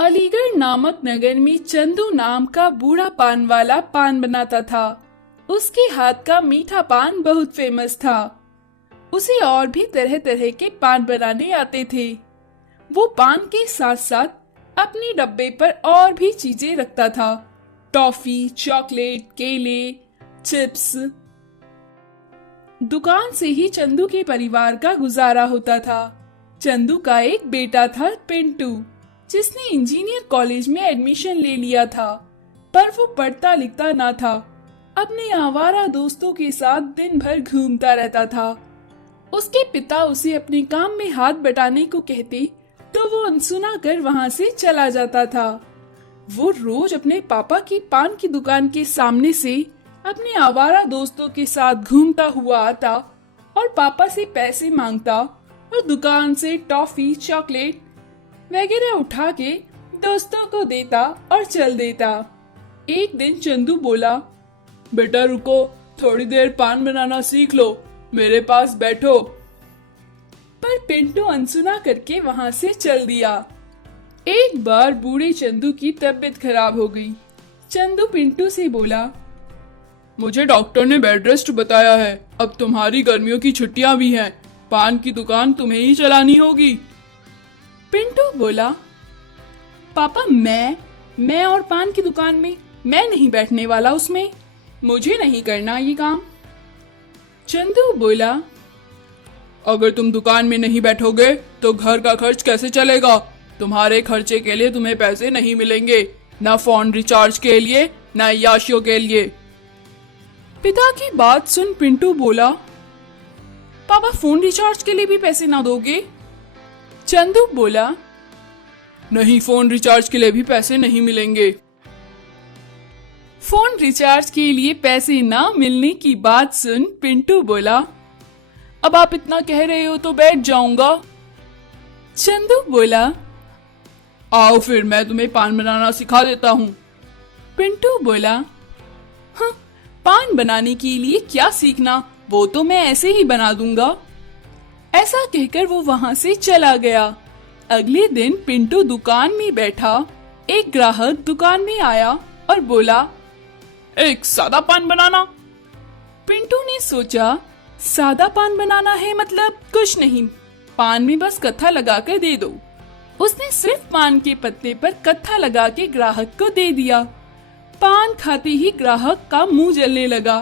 अलीगढ़ नामक नगर में चंदू नाम का बूढ़ा पान वाला पान बनाता था। उसके हाथ का मीठा पान बहुत फेमस था। उसे और भी तरह तरह के पान बनाने आते थे। वो पान के साथ साथ अपने डब्बे पर और भी चीजें रखता था। टॉफी, चॉकलेट, केले, चिप्स। दुकान से ही चंदू के परिवार का गुजारा होता था। चंदू का एक बेटा था, पिंटू, जिसने इंजीनियर कॉलेज में एडमिशन ले लिया था, पर वो पढ़ता लिखता ना था। अपने आवारा दोस्तों के साथ दिन भर घूमता रहता था। उसके पिता उसे अपने काम में हाथ बटाने को कहते तो वो अनसुना कर वहाँ से चला जाता था। वो रोज अपने पापा की पान की दुकान के सामने से अपने आवारा दोस्तों के साथ घूमता हुआ आता और पापा से पैसे मांगता और दुकान से टॉफी, चॉकलेट वगैरह उठा के दोस्तों को देता और चल देता। एक दिन चंदू बोला, बेटा रुको, थोड़ी देर पान बनाना सीख लो, मेरे पास बैठो। पर पिंटू अनसुना करके वहाँ से चल दिया। एक बार बूढ़े चंदू की तबीयत खराब हो गई। चंदू पिंटू से बोला, मुझे डॉक्टर ने बेड रेस्ट बताया है। अब तुम्हारी गर्मियों की छुट्टियां भी हैं, पान की दुकान तुम्हें ही चलानी होगी। पिंटू बोला, पापा मैं और पान की दुकान में मैं नहीं बैठने वाला, उसमें मुझे नहीं करना ये काम। चंदू बोला, अगर तुम दुकान में नहीं बैठोगे तो घर का खर्च कैसे चलेगा? तुम्हारे खर्चे के लिए तुम्हें पैसे नहीं मिलेंगे, ना फोन रिचार्ज के लिए, ना याशियों के लिए। पिता की बात सुन पिंटू बोला, पापा फोन रिचार्ज के लिए भी पैसे ना दोगे? चंदू बोला, नहीं, फोन रिचार्ज के लिए भी पैसे नहीं मिलेंगे। फोन रिचार्ज के लिए पैसे ना मिलने की बात सुन पिंटू बोला, अब आप इतना कह रहे हो तो बैठ जाऊंगा। चंदू बोला, आओ फिर मैं तुम्हें पान बनाना सिखा देता हूँ। पिंटू बोला, हाँ, पान बनाने के लिए क्या सीखना, वो तो मैं ऐसे ही बना दूंगा। ऐसा कहकर वो वहाँ से चला गया। अगले दिन पिंटू दुकान में बैठा। एक ग्राहक दुकान में आया और बोला, एक सादा पान बनाना। पिंटू ने सोचा, सादा पान बनाना है मतलब कुछ नहीं, पान में बस कत्था लगाकर दे दो। उसने सिर्फ पान के पत्ते पर कत्था लगा के ग्राहक को दे दिया। पान खाते ही ग्राहक का मुंह जलने लगा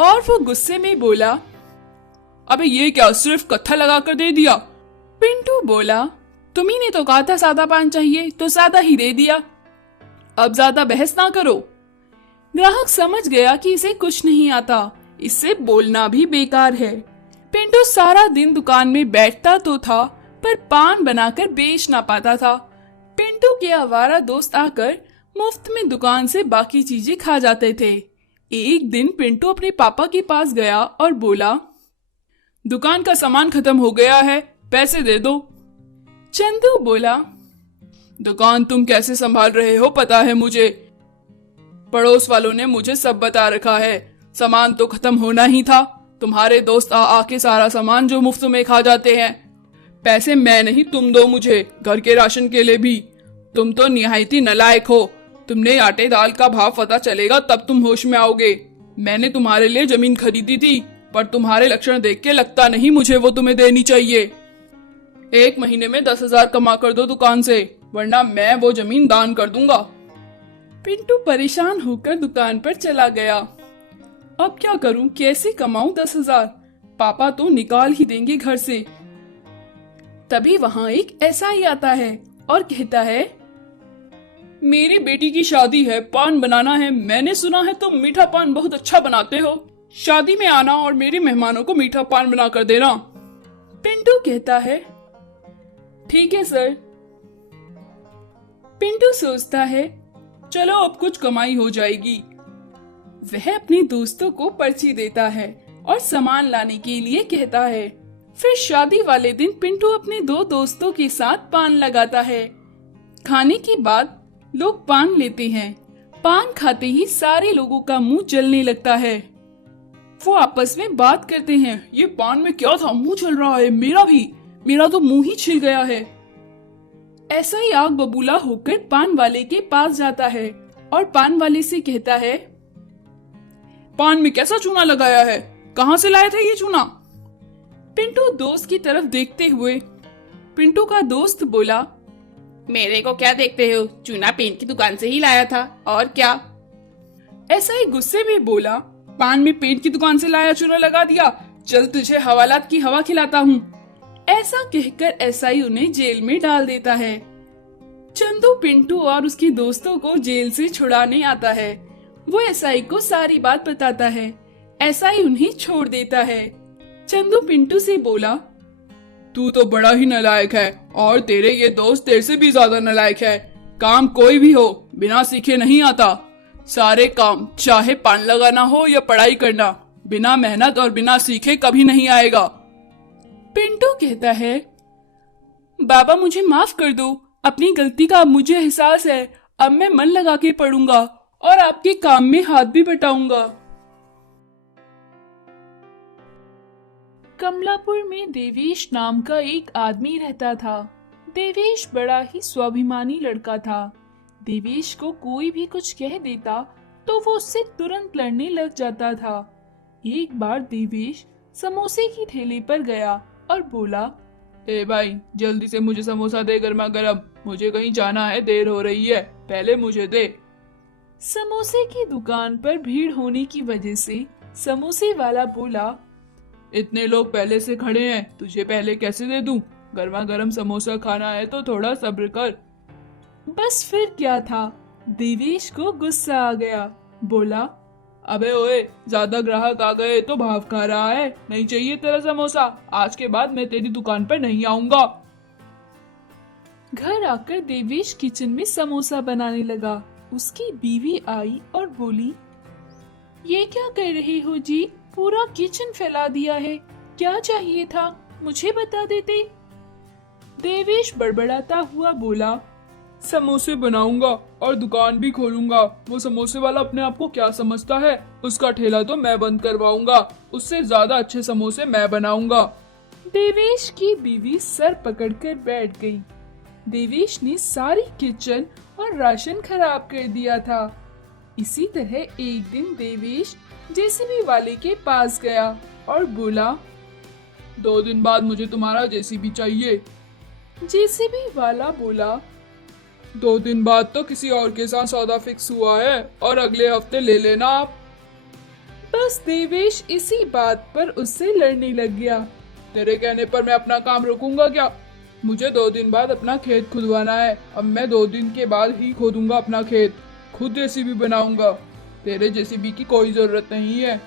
और वो गुस्से में बोला, अबे ये क्या, सिर्फ कत्था लगा कर दे दिया? पिंटू बोला, तुम्ही ने तो कहा था सादा पान चाहिए तो सादा ही दे दिया, अब ज्यादा बहस ना करो। ग्राहक समझ गया कि इसे कुछ नहीं आता, इससे बोलना भी बेकार है। पिंटू सारा दिन दुकान में बैठता तो था पर पान बनाकर बेच ना पाता था। पिंटू के आवारा दोस्त आकर मुफ्त में दुकान से बाकी चीजें खा जाते थे। एक दिन पिंटू अपने पापा के पास गया और बोला, दुकान का सामान खत्म हो गया है, पैसे दे दो। चंदू बोला, दुकान तुम कैसे संभाल रहे हो पता है मुझे, पड़ोस वालों ने मुझे सब बता रखा है, सामान तो खत्म होना ही था, तुम्हारे दोस्त आके सारा सामान जो मुफ्त में खा जाते हैं। पैसे मैं नहीं, तुम दो मुझे, घर के राशन के लिए भी। तुम तो निहायती नालायक हो, तुमने आटे दाल का भाव पता चलेगा तब तुम होश में आओगे। मैंने तुम्हारे लिए जमीन खरीदी थी, पर तुम्हारे लक्षण देख के लगता नहीं मुझे वो तुम्हें देनी चाहिए। 1 महीने में 10,000 कमा कर दो दुकान से, वरना मैं वो जमीन दान कर दूंगा। पिंटू परेशान होकर दुकान पर चला गया। अब क्या करूं, कैसे कमाऊं 10,000? पापा तो निकाल ही देंगे घर से। तभी वहाँ एक एसआई आता है और कहता है, मेरी बेटी की शादी है, पान बनाना है, मैंने सुना है तुम मीठा पान बहुत अच्छा बनाते हो, शादी में आना और मेरे मेहमानों को मीठा पान बना कर देना। पिंटू कहता है, ठीक है सर। पिंटू सोचता है, चलो अब कुछ कमाई हो जाएगी। वह अपने दोस्तों को पर्ची देता है और सामान लाने के लिए कहता है। फिर शादी वाले दिन पिंटू अपने 2 दोस्तों के साथ पान लगाता है। खाने के बाद लोग पान लेते हैं। पान खाते ही सारे लोगों का मुंह जलने लगता है। वो आपस में बात करते हैं, ये पान में क्या था, मुंह जल रहा है, मेरा तो मुंह ही छिल गया है। ऐसा ही आग बबूला होकर पान वाले के पास जाता है और पान वाले से कहता है, पान में कैसा चूना लगाया है, कहाँ से लाए थे ये चूना? पिंटू दोस्त की तरफ देखते हुए, पिंटू का दोस्त बोला, मेरे को क्या देखते हो, चूना पेन की दुकान से ही लाया था, और क्या? ऐसा ही गुस्से में बोला, पान में पेंट की दुकान से लाया चूना लगा दिया, चल तुझे हवालात की हवा खिलाता हूँ। ऐसा कहकर एसआई उन्हें जेल में डाल देता है। चंदू पिंटू और उसके दोस्तों को जेल से छुड़ाने आता है। वो एसआई को सारी बात बताता है। एसआई उन्हें छोड़ देता है। चंदू पिंटू से बोला, तू तो बड़ा ही नालायक है और तेरे ये दोस्त तेरे से भी ज्यादा नालायक है। काम कोई भी हो बिना सीखे नहीं आता। सारे काम चाहे पान लगाना हो या पढ़ाई करना, बिना मेहनत और बिना सीखे कभी नहीं आएगा। पिंटू कहता है, बाबा मुझे माफ कर दो, अपनी गलती का अब मुझे एहसास है। अब मैं मन लगा के पढ़ूंगा और आपके काम में हाथ भी बटाऊंगा। कमलापुर में देवेश नाम का एक आदमी रहता था। देवेश बड़ा ही स्वाभिमानी लड़का था। देवेश को कोई भी कुछ कह देता तो वो उससे तुरंत लड़ने लग जाता था। एक बार देवेश समोसे की ठेले पर गया और बोला, ए भाई जल्दी से मुझे समोसा दे गर्मा गर्म, मुझे कहीं जाना है, देर हो रही है, पहले मुझे दे। समोसे की दुकान पर भीड़ होने की वजह से समोसे वाला बोला, इतने लोग पहले से खड़े हैं, तुझे पहले कैसे दे दूं? गर्मा गर्म समोसा खाना है तो थोड़ा सब्र कर। बस फिर क्या था, देवेश को गुस्सा आ गया। बोला, अबे ओए, ज्यादा ग्राहक आ गए तो भाव खा रहा है, नहीं चाहिए तेरा समोसा, आज के बाद मैं तेरी दुकान पर नहीं आऊंगा। घर आकर देवेश किचन में समोसा बनाने लगा। उसकी बीवी आई और बोली, ये क्या कर रहे हो जी, पूरा किचन फैला दिया है, क्या चाहिए था, मुझे बता देते। देवेश बड़बड़ाता हुआ बोला, समोसे बनाऊंगा और दुकान भी खोलूंगा। वो समोसे वाला अपने आप को क्या समझता है, उसका ठेला तो मैं बंद करवाऊंगा, उससे ज्यादा अच्छे समोसे मैं बनाऊंगा। देवेश की बीवी सर पकड़कर बैठ गई। देवेश ने सारी किचन और राशन खराब कर दिया था। इसी तरह एक दिन देवेश जेसीबी वाले के पास गया और बोला, 2 दिन बाद मुझे तुम्हारा जेसीबी चाहिए। जेसीबी वाला बोला, 2 दिन बाद तो किसी और के साथ सौदा फिक्स हुआ है और अगले हफ्ते ले लेना आप। बस देवेश इसी बात पर उससे लड़ने लग गया। तेरे कहने पर मैं अपना काम रोकूंगा क्या? मुझे 2 दिन बाद अपना खेत खुदवाना है, अब मैं 2 दिन के बाद ही खोदूंगा अपना खेत, खुद जेसीबी बनाऊंगा, तेरे जेसीबी की कोई जरूरत नहीं है।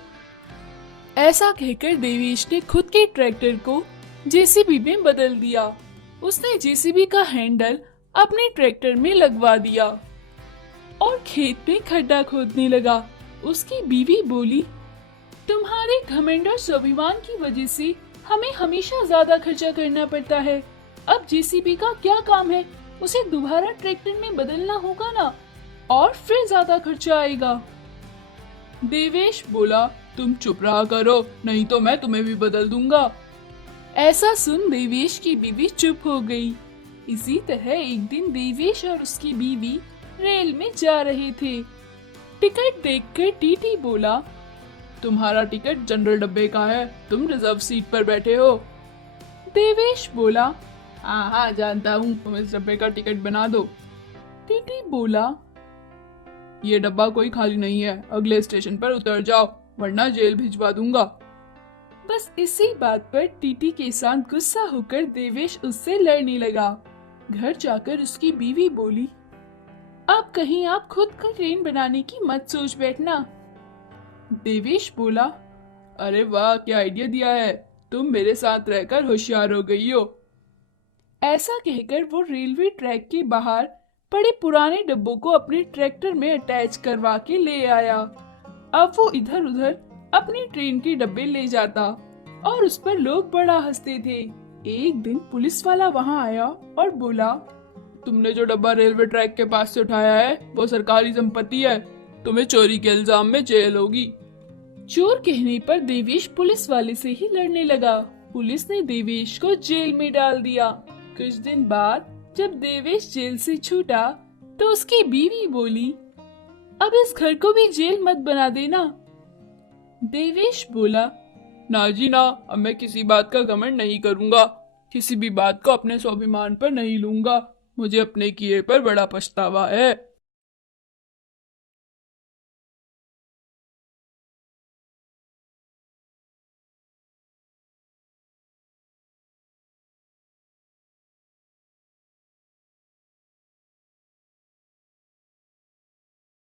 ऐसा कहकर देवेश ने खुद के ट्रैक्टर को जेसीबी में बदल दिया। उसने जेसीबी का हैंडल अपने ट्रैक्टर में लगवा दिया और खेत में खड्डा खोदने लगा। उसकी बीवी बोली, तुम्हारे घमंड और स्वाभिमान की वजह से हमें हमेशा ज्यादा खर्चा करना पड़ता है। अब जेसीबी का क्या काम है, उसे दोबारा ट्रैक्टर में बदलना होगा ना, और फिर ज्यादा खर्चा आएगा। देवेश बोला, तुम चुप रहा करो, नहीं तो मैं तुम्हें भी बदल दूंगा। ऐसा सुन देवेश की बीवी चुप हो गई। इसी तरह एक दिन देवेश और उसकी बीवी रेल में जा रहे थे। टिकट देखकर टीटी बोला, तुम्हारा टिकट जनरल डब्बे का है, तुम रिजर्व सीट पर बैठे हो। देवेश बोला, हाँ जानता हूँ, तुम इस डब्बे का टिकट बना दो। टीटी बोला, ये डब्बा कोई खाली नहीं है, अगले स्टेशन पर उतर जाओ वरना जेल भिजवा दूंगा। बस इसी बात पर टीटी के साथ गुस्सा होकर देवेश उससे लड़ने लगा। घर जाकर उसकी बीवी बोली, अब कहीं आप खुद का ट्रेन बनाने की मत सोच बैठना। देवेश बोला, अरे वाह क्या आइडिया दिया है, तुम मेरे साथ रहकर होशियार हो गई हो। ऐसा कहकर वो रेलवे ट्रैक के बाहर पड़े पुराने डब्बों को अपने ट्रैक्टर में अटैच करवा के ले आया। अब वो इधर उधर अपनी ट्रेन के डब्बे ले जाता और उस पर लोग बड़ा हंसते थे। एक दिन पुलिस वाला वहाँ आया और बोला, तुमने जो डब्बा रेलवे ट्रैक के पास से उठाया है वो सरकारी संपत्ति है, तुम्हें चोरी के इल्जाम में जेल होगी। चोर कहने पर देवेश पुलिस वाले से ही लड़ने लगा। पुलिस ने देवेश को जेल में डाल दिया। कुछ दिन बाद जब देवेश जेल से छूटा तो उसकी बीवी बोली, अब इस घर को भी जेल मत बना देना। देवेश बोला, ना जी ना, अब मैं किसी बात का घमंड नहीं करूंगा, किसी भी बात को अपने स्वाभिमान पर नहीं लूंगा। मुझे अपने किए पर बड़ा पछतावा है।